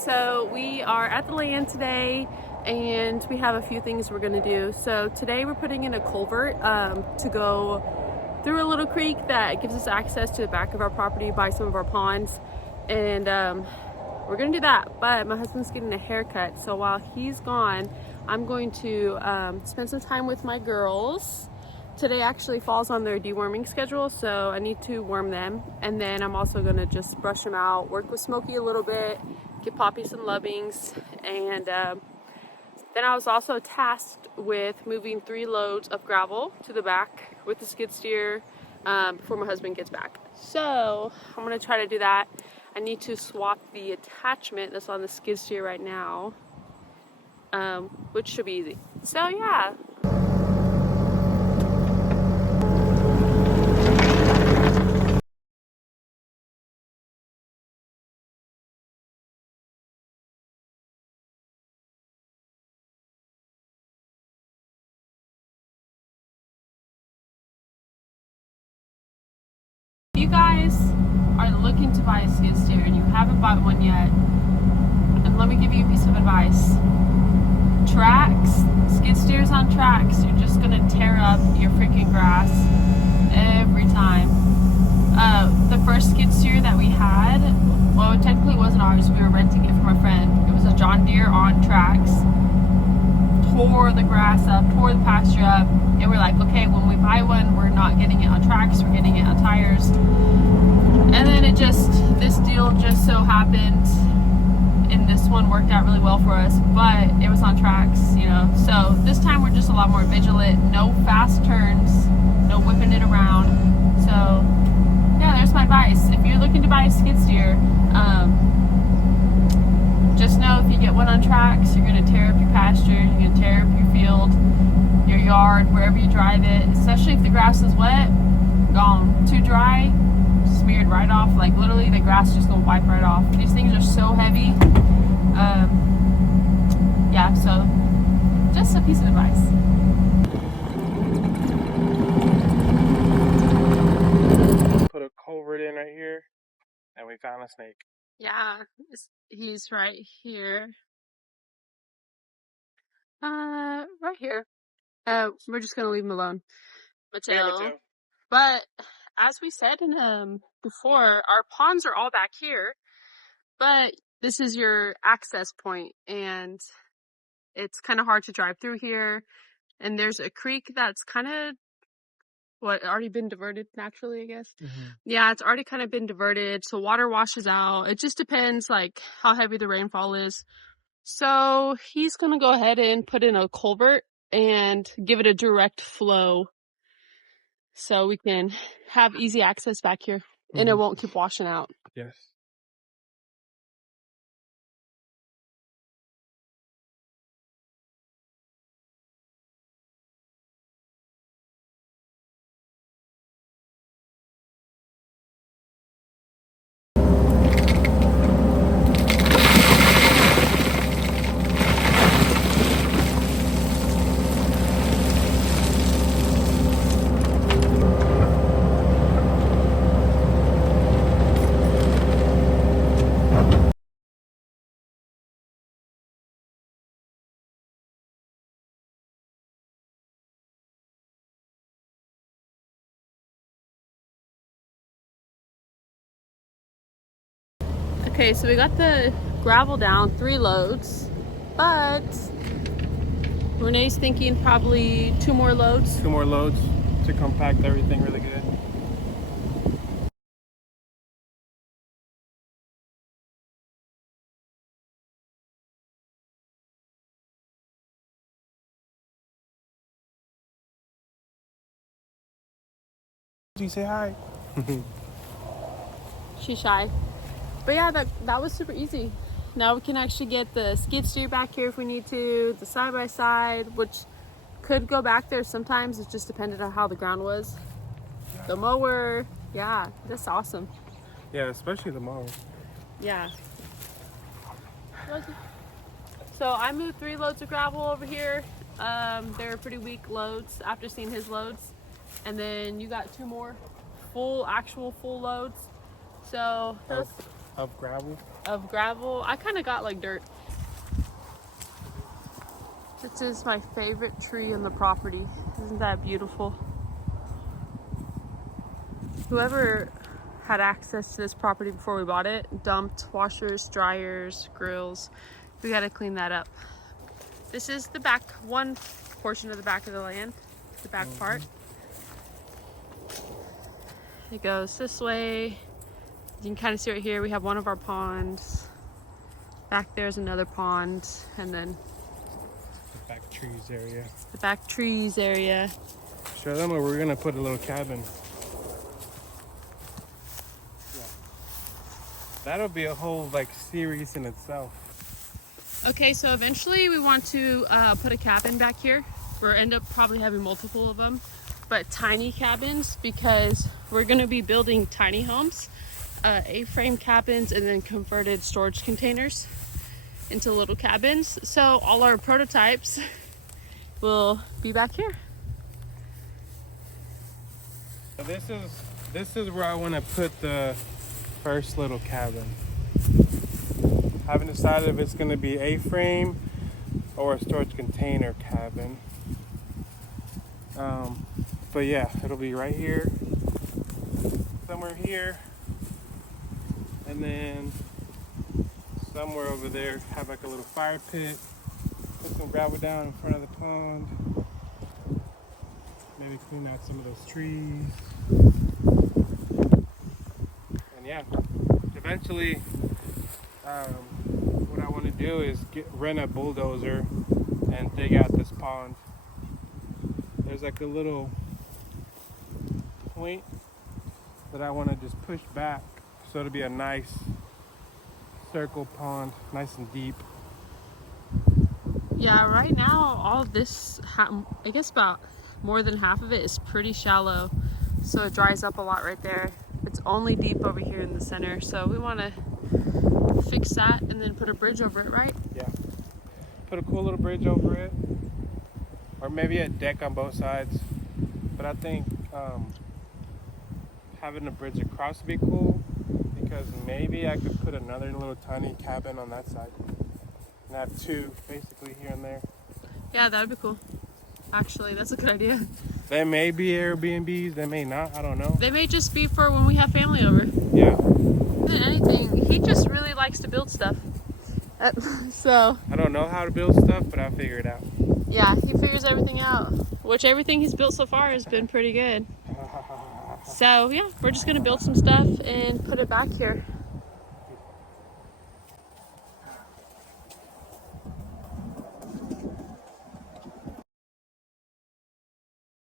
So we are at the land today and we have a few things we're gonna do. So today we're putting in a culvert to go through a little creek that gives us access to the back of our property by some of our ponds. And we're gonna do that, but my husband's getting a haircut. So while he's gone, I'm going to spend some time with my girls. Today actually falls on their deworming schedule, so I need to worm them. And then I'm also gonna just brush them out, work with Smokey a little bit, give Poppy some lovings. And then I was also tasked with moving 3 loads of gravel to the back with the skid steer before my husband gets back. So I'm gonna try to do that. I need to swap the attachment that's on the skid steer right now, which should be easy. So yeah. If you guys are looking to buy a skid steer and you haven't bought one yet, and let me give you a piece of advice. Tracks, skid steers on tracks, you're just gonna tear up your freaking grass every time. The first skid steer that we had, well, it technically wasn't ours, we were renting it from a friend. It was a John Deere on tracks. Tore the grass up, tore the pasture up, and we're like, okay, when we buy one, we're not getting it on tracks, we're getting it on tires. And then this deal just so happened, and this one worked out really well for us, but it was on tracks, you know. So this time we're just a lot more vigilant, no fast turns, no whipping it around. So yeah, there's my advice. If you're looking to buy a skid steer, just know if you get one on tracks, you're going to tear up your pasture, you're going to tear up your field, your yard, wherever you drive it, especially if the grass is wet, gone. Too dry, smeared right off. Like literally the grass just going to wipe right off. These things are so heavy. Yeah, so just a piece of advice. Put a culvert in right here, and we found a snake. Yeah, he's right here. Right here. We're just gonna leave him alone. Mateo. But as we said in before, our ponds are all back here, but this is your access point, and it's kind of hard to drive through here. And there's a creek that's kind of already been diverted naturally, I guess. Yeah, it's already kind of been diverted, so water washes out. It just depends like how heavy the rainfall is. So he's gonna go ahead and put in a culvert and give it a direct flow so we can have easy access back here and it won't keep washing out. Yes. Okay, so we got the gravel down, 3 loads, but Renee's thinking probably 2 more loads. 2 more loads to compact everything really good. Did you say hi? She's shy. But yeah, that was super easy. Now we can actually get the skid steer back here if we need to, the side-by-side, which could go back there sometimes. It just depended on how the ground was. The mower, yeah, that's awesome. Yeah, especially the mower. Yeah. So I moved 3 loads of gravel over here. They're pretty weak loads after seeing his loads. And then you got 2 more actual full loads. So Of gravel? Of gravel. I kind of got like dirt. This is my favorite tree in the property. Isn't that beautiful? Whoever had access to this property before we bought it dumped washers, dryers, grills. We got to clean that up. This is the back, one portion of the back of the land, the back part. It goes this way. You can kind of see right here, we have one of our ponds. Back there's another pond, and then The back trees area. the back trees area. Show them where we're gonna put a little cabin. Yeah. That'll be a whole like series in itself. Okay, so eventually we want to put a cabin back here. We'll end up probably having multiple of them, but tiny cabins, because we're gonna be building tiny homes, A-frame cabins, and then converted storage containers into little cabins. So all our prototypes will be back here. So this is where I want to put the first little cabin. I haven't decided if it's going to be A-frame or a storage container cabin. But yeah, it'll be right here, somewhere here, and then somewhere over there have like a little fire pit. Put some gravel down in front of the pond. Maybe clean out some of those trees. And yeah, eventually what I want to do is rent a bulldozer and dig out this pond. There's like a little point that I want to just push back so it'll be a nice circle pond, nice and deep. Yeah, right now all of this, I guess about more than half of it is pretty shallow, so it dries up a lot right there. It's only deep over here in the center, so we want to fix that and then put a bridge over it, right? Yeah, put a cool little bridge over it, or maybe a deck on both sides. But I think having a bridge across would be cool, because maybe I could put another little tiny cabin on that side and have two basically here and there. Yeah, that would be cool. Actually, that's a good idea. They may be Airbnbs, they may not, I don't know. They may just be for when we have family over. Yeah. Than anything, he just really likes to build stuff. So I don't know how to build stuff, but I'll figure it out. yeah, he figures everything out. Which everything he's built so far has been pretty good. So yeah, we're just gonna build some stuff and put it back here.